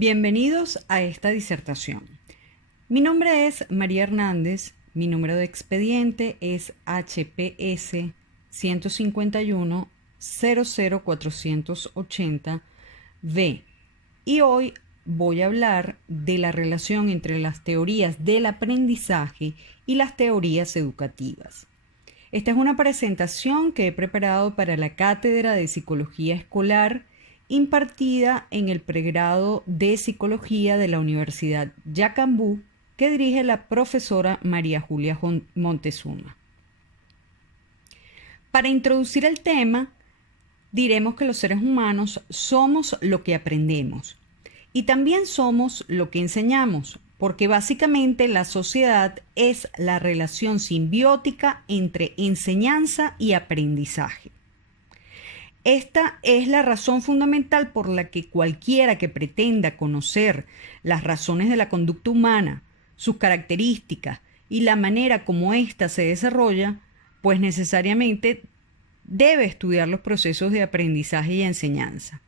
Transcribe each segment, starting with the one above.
Bienvenidos a esta disertación. Mi nombre es María Hernández, mi número de expediente es HPS 151 00480 V y hoy voy a hablar de la relación entre las teorías del aprendizaje y las teorías educativas. Esta es una presentación que he preparado para la Cátedra de Psicología Escolar impartida en el pregrado de Psicología de la Universidad Yacambú, que dirige la profesora María Julia Montezuma. Para introducir el tema, diremos que los seres humanos somos lo que aprendemos y también somos lo que enseñamos, porque básicamente la sociedad es la relación simbiótica entre enseñanza y aprendizaje. Esta es la razón fundamental por la que cualquiera que pretenda conocer las razones de la conducta humana, sus características y la manera como ésta se desarrolla, pues necesariamente debe estudiar los procesos de aprendizaje y enseñanza.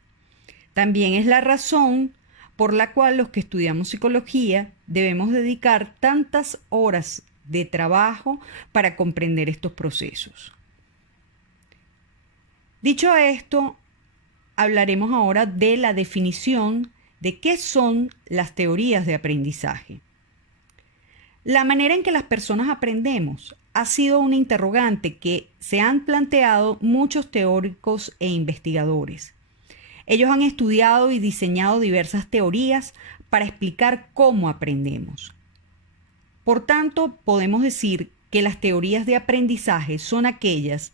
También es la razón por la cual los que estudiamos psicología debemos dedicar tantas horas de trabajo para comprender estos procesos. Dicho esto, hablaremos ahora de la definición de qué son las teorías de aprendizaje. La manera en que las personas aprendemos ha sido una interrogante que se han planteado muchos teóricos e investigadores. Ellos han estudiado y diseñado diversas teorías para explicar cómo aprendemos. Por tanto, podemos decir que las teorías de aprendizaje son aquellas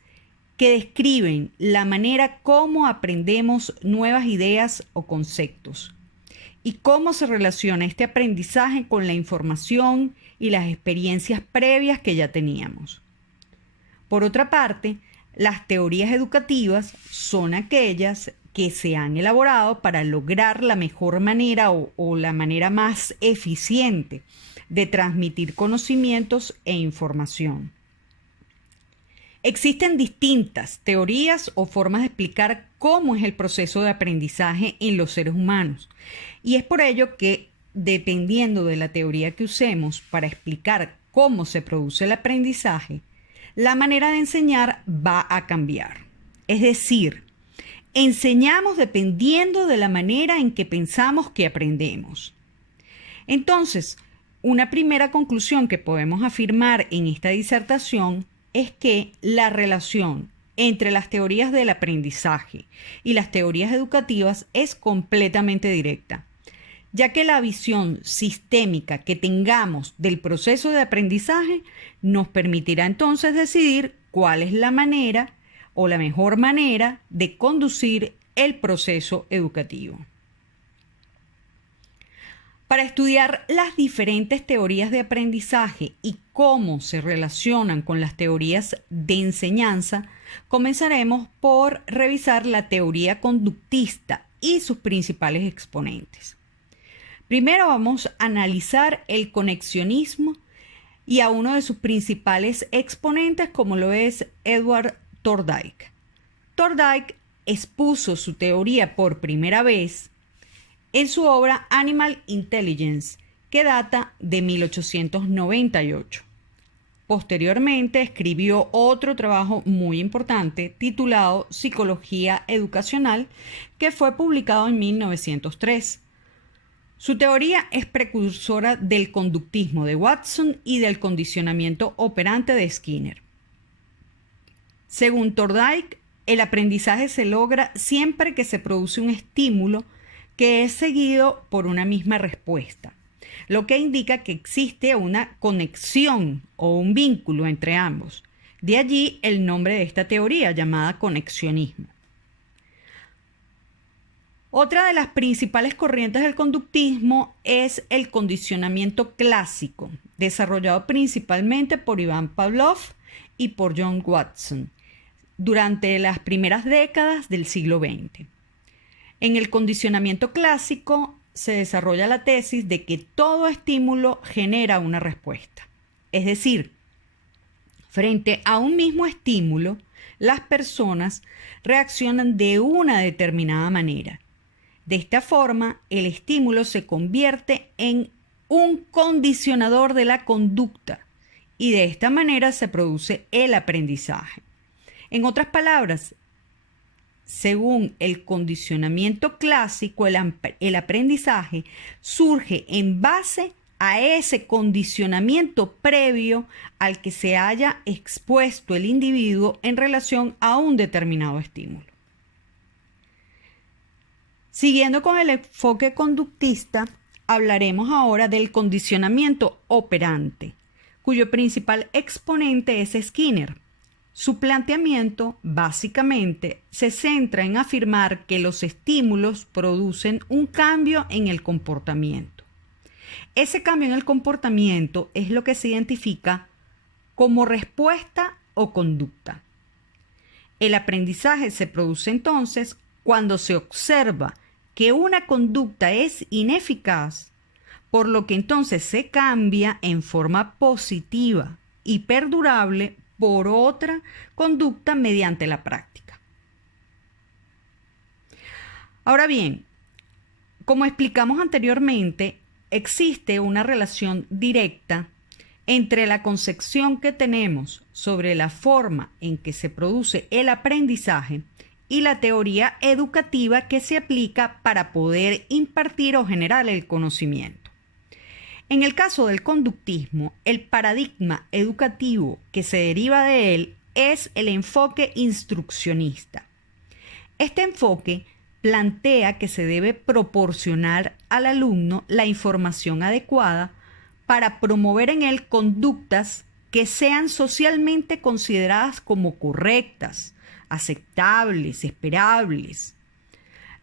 que describen la manera como aprendemos nuevas ideas o conceptos y cómo se relaciona este aprendizaje con la información y las experiencias previas que ya teníamos. Por otra parte, las teorías educativas son aquellas que se han elaborado para lograr la mejor manera o la manera más eficiente de transmitir conocimientos e información. Existen distintas teorías o formas de explicar cómo es el proceso de aprendizaje en los seres humanos. Y es por ello que, dependiendo de la teoría que usemos para explicar cómo se produce el aprendizaje, la manera de enseñar va a cambiar. Es decir, enseñamos dependiendo de la manera en que pensamos que aprendemos. Entonces, una primera conclusión que podemos afirmar en esta disertación es que la relación entre las teorías del aprendizaje y las teorías educativas es completamente directa, ya que la visión sistémica que tengamos del proceso de aprendizaje nos permitirá entonces decidir cuál es la manera o la mejor manera de conducir el proceso educativo. Para estudiar las diferentes teorías de aprendizaje y cómo se relacionan con las teorías de enseñanza, comenzaremos por revisar la teoría conductista y sus principales exponentes. Primero vamos a analizar el conexionismo y a uno de sus principales exponentes, como lo es Edward Thorndike. Thorndike expuso su teoría por primera vez en su obra Animal Intelligence, que data de 1898. Posteriormente escribió otro trabajo muy importante titulado Psicología Educacional, que fue publicado en 1903. Su teoría es precursora del conductismo de Watson y del condicionamiento operante de Skinner. Según Thorndike, el aprendizaje se logra siempre que se produce un estímulo que es seguido por una misma respuesta, lo que indica que existe una conexión o un vínculo entre ambos. De allí el nombre de esta teoría llamada conexionismo. Otra de las principales corrientes del conductismo es el condicionamiento clásico, desarrollado principalmente por Ivan Pavlov y por John Watson durante las primeras décadas del siglo XX. En el condicionamiento clásico se desarrolla la tesis de que todo estímulo genera una respuesta. Es decir, frente a un mismo estímulo, las personas reaccionan de una determinada manera De esta forma, el estímulo se convierte en un condicionador de la conducta y de esta manera se produce el aprendizaje. En otras palabras, según el condicionamiento clásico, el aprendizaje surge en base a ese condicionamiento previo al que se haya expuesto el individuo en relación a un determinado estímulo. Siguiendo con el enfoque conductista, hablaremos ahora del condicionamiento operante, cuyo principal exponente es Skinner. Su planteamiento, básicamente, se centra en afirmar que los estímulos producen un cambio en el comportamiento. Ese cambio en el comportamiento es lo que se identifica como respuesta o conducta. El aprendizaje se produce entonces cuando se observa que una conducta es ineficaz, por lo que entonces se cambia en forma positiva y perdurable por otra conducta mediante la práctica. Ahora bien, como explicamos anteriormente, existe una relación directa entre la concepción que tenemos sobre la forma en que se produce el aprendizaje y la teoría educativa que se aplica para poder impartir o generar el conocimiento. En el caso del conductismo, el paradigma educativo que se deriva de él es el enfoque instruccionista. Este enfoque plantea que se debe proporcionar al alumno la información adecuada para promover en él conductas que sean socialmente consideradas como correctas, aceptables, esperables.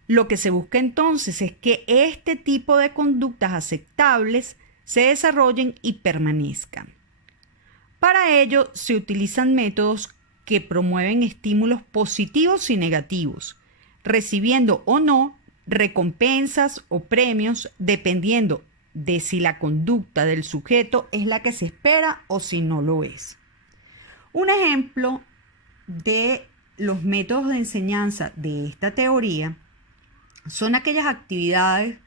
Lo que se busca entonces es que este tipo de conductas aceptables se desarrollen y permanezcan. Para ello se utilizan métodos que promueven estímulos positivos y negativos, recibiendo o no recompensas o premios dependiendo de si la conducta del sujeto es la que se espera o si no lo es. Un ejemplo de los métodos de enseñanza de esta teoría son aquellas actividades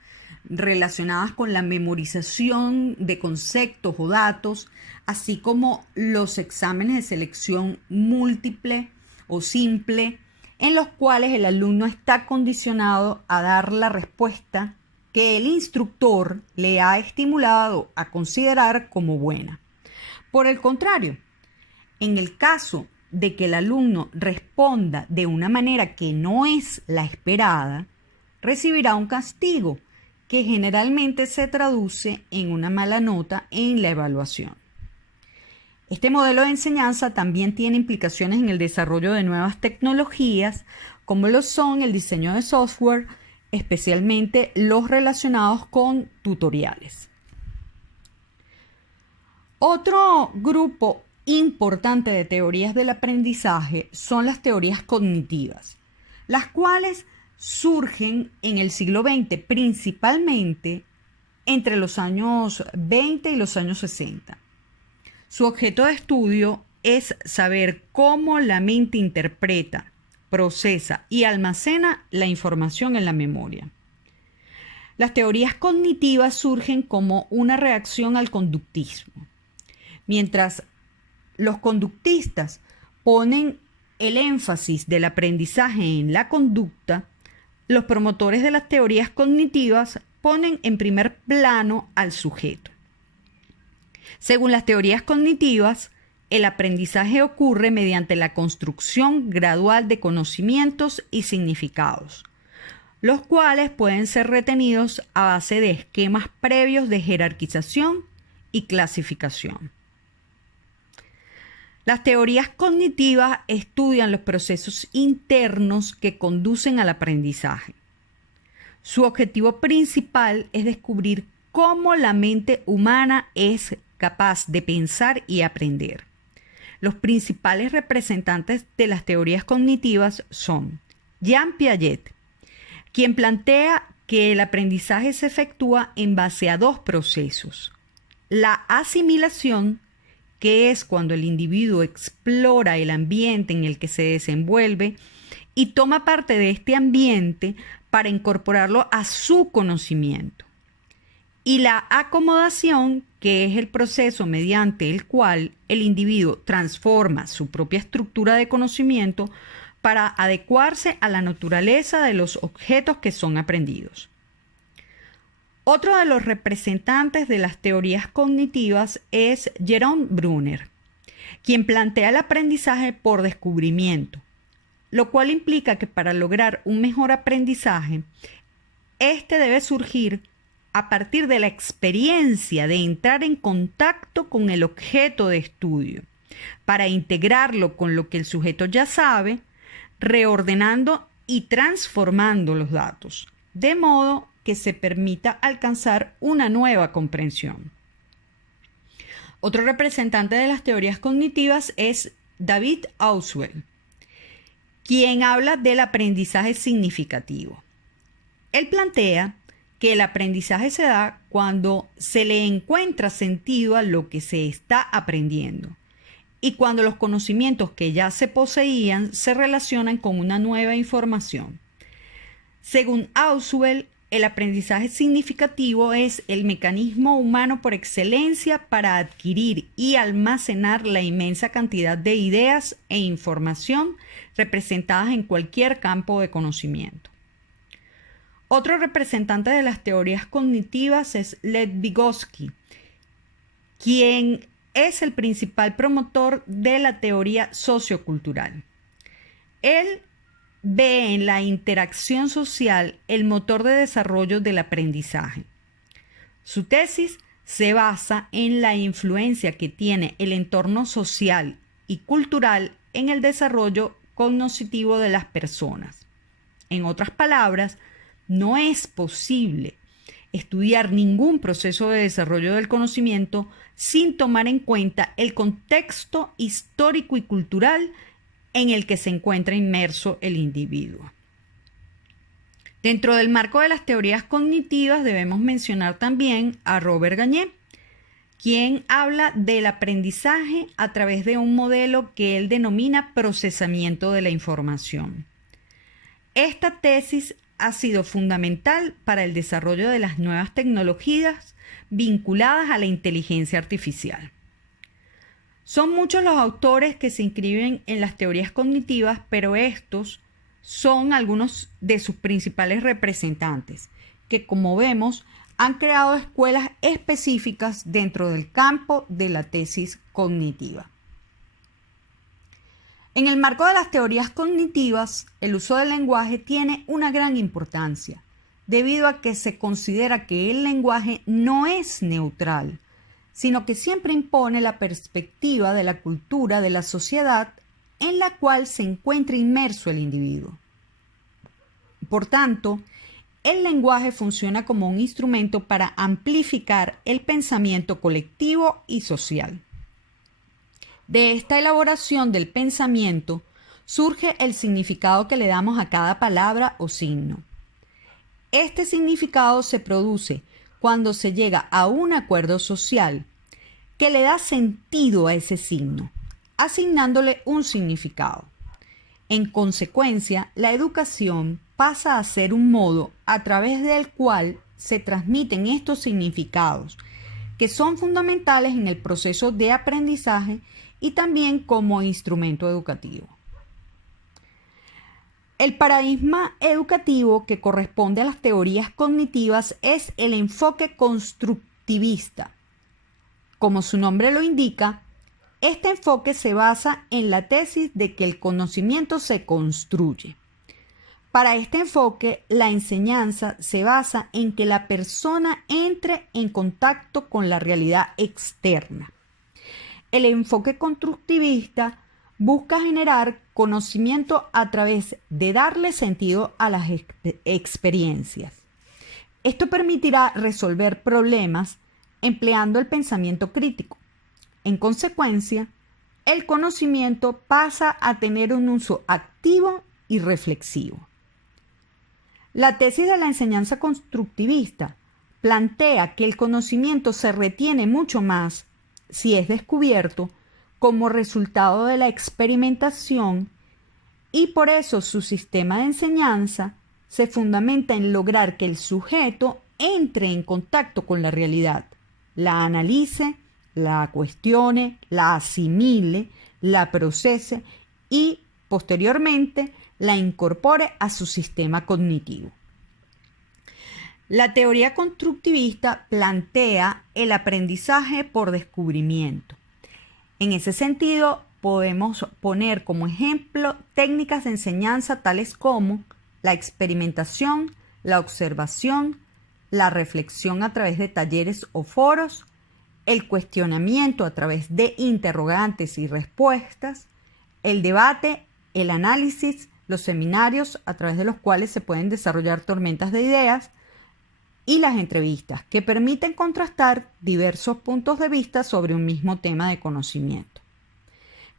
relacionadas con la memorización de conceptos o datos, así como los exámenes de selección múltiple o simple, en los cuales el alumno está condicionado a dar la respuesta que el instructor le ha estimulado a considerar como buena. Por el contrario, en el caso de que el alumno responda de una manera que no es la esperada, recibirá un castigo que generalmente se traduce en una mala nota en la evaluación. Este modelo de enseñanza también tiene implicaciones en el desarrollo de nuevas tecnologías, como lo son el diseño de software, especialmente los relacionados con tutoriales. Otro grupo importante de teorías del aprendizaje son las teorías cognitivas, las cuales surgen en el siglo XX, principalmente entre los años 20 y los años 60. Su objeto de estudio es saber cómo la mente interpreta, procesa y almacena la información en la memoria. Las teorías cognitivas surgen como una reacción al conductismo. Mientras los conductistas ponen el énfasis del aprendizaje en la conducta, los promotores de las teorías cognitivas ponen en primer plano al sujeto. Según las teorías cognitivas, el aprendizaje ocurre mediante la construcción gradual de conocimientos y significados, los cuales pueden ser retenidos a base de esquemas previos de jerarquización y clasificación. Las teorías cognitivas estudian los procesos internos que conducen al aprendizaje. Su objetivo principal es descubrir cómo la mente humana es capaz de pensar y aprender. Los principales representantes de las teorías cognitivas son Jean Piaget, quien plantea que el aprendizaje se efectúa en base a dos procesos: la asimilación, que es cuando el individuo explora el ambiente en el que se desenvuelve y toma parte de este ambiente para incorporarlo a su conocimiento. Y la acomodación, que es el proceso mediante el cual el individuo transforma su propia estructura de conocimiento para adecuarse a la naturaleza de los objetos que son aprendidos. Otro de los representantes de las teorías cognitivas es Jerome Bruner, quien plantea el aprendizaje por descubrimiento, lo cual implica que para lograr un mejor aprendizaje, este debe surgir a partir de la experiencia de entrar en contacto con el objeto de estudio, para integrarlo con lo que el sujeto ya sabe, reordenando y transformando los datos, de modo que se permita alcanzar una nueva comprensión. Otro representante de las teorías cognitivas es David Auswell, quien habla del aprendizaje significativo. Él plantea que el aprendizaje se da cuando se le encuentra sentido a lo que se está aprendiendo y cuando los conocimientos que ya se poseían se relacionan con una nueva información. Según Auswell, el aprendizaje significativo es el mecanismo humano por excelencia para adquirir y almacenar la inmensa cantidad de ideas e información representadas en cualquier campo de conocimiento. Otro representante de las teorías cognitivas es Lev Vygotsky, quien es el principal promotor de la teoría sociocultural. Él ve en la interacción social el motor de desarrollo del aprendizaje. Su tesis se basa en la influencia que tiene el entorno social y cultural en el desarrollo cognitivo de las personas. En otras palabras, no es posible estudiar ningún proceso de desarrollo del conocimiento sin tomar en cuenta el contexto histórico y cultural en el que se encuentra inmerso el individuo. Dentro del marco de las teorías cognitivas debemos mencionar también a Robert Gagné, quien habla del aprendizaje a través de un modelo que él denomina procesamiento de la información. Esta tesis ha sido fundamental para el desarrollo de las nuevas tecnologías vinculadas a la inteligencia artificial. Son muchos los autores que se inscriben en las teorías cognitivas, pero estos son algunos de sus principales representantes, que como vemos han creado escuelas específicas dentro del campo de la tesis cognitiva. En el marco de las teorías cognitivas, el uso del lenguaje tiene una gran importancia, debido a que se considera que el lenguaje no es neutral, sino que siempre impone la perspectiva de la cultura de la sociedad en la cual se encuentra inmerso el individuo. Por tanto, el lenguaje funciona como un instrumento para amplificar el pensamiento colectivo y social. De esta elaboración del pensamiento surge el significado que le damos a cada palabra o signo. Este significado se produce cuando se llega a un acuerdo social que le da sentido a ese signo, asignándole un significado. En consecuencia, la educación pasa a ser un modo a través del cual se transmiten estos significados, que son fundamentales en el proceso de aprendizaje y también como instrumento educativo. El paradigma educativo que corresponde a las teorías cognitivas es el enfoque constructivista. Como su nombre lo indica, este enfoque se basa en la tesis de que el conocimiento se construye. Para este enfoque, la enseñanza se basa en que la persona entre en contacto con la realidad externa. El enfoque constructivista busca generar conocimiento a través de darle sentido a las experiencias. Esto permitirá resolver problemas empleando el pensamiento crítico. En consecuencia, el conocimiento pasa a tener un uso activo y reflexivo. La tesis de la enseñanza constructivista plantea que el conocimiento se retiene mucho más si es descubierto como resultado de la experimentación y por eso su sistema de enseñanza se fundamenta en lograr que el sujeto entre en contacto con la realidad, la analice, la cuestione, la asimile, la procese y posteriormente la incorpore a su sistema cognitivo. La teoría constructivista plantea el aprendizaje por descubrimiento. En ese sentido, podemos poner como ejemplo técnicas de enseñanza tales como la experimentación, la observación, la reflexión a través de talleres o foros, el cuestionamiento a través de interrogantes y respuestas, el debate, el análisis, los seminarios a través de los cuales se pueden desarrollar tormentas de ideas y las entrevistas que permiten contrastar diversos puntos de vista sobre un mismo tema de conocimiento.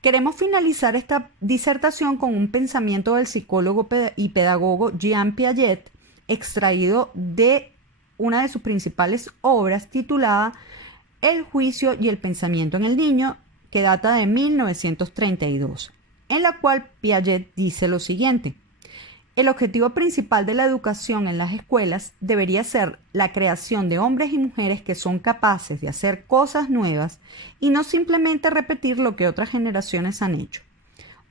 Queremos finalizar esta disertación con un pensamiento del psicólogo y pedagogo Jean Piaget, extraído de una de sus principales obras titulada El juicio y el pensamiento en el niño, que data de 1932, en la cual Piaget dice lo siguiente: el objetivo principal de la educación en las escuelas debería ser la creación de hombres y mujeres que son capaces de hacer cosas nuevas y no simplemente repetir lo que otras generaciones han hecho.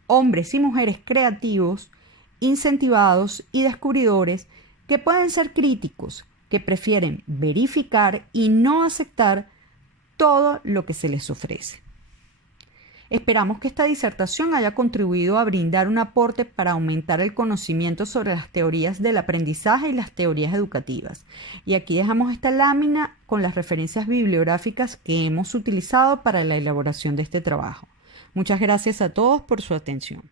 Hombres y mujeres creativos, incentivados y descubridores que pueden ser críticos, que prefieren verificar y no aceptar todo lo que se les ofrece. Esperamos que esta disertación haya contribuido a brindar un aporte para aumentar el conocimiento sobre las teorías del aprendizaje y las teorías educativas. Y aquí dejamos esta lámina con las referencias bibliográficas que hemos utilizado para la elaboración de este trabajo. Muchas gracias a todos por su atención.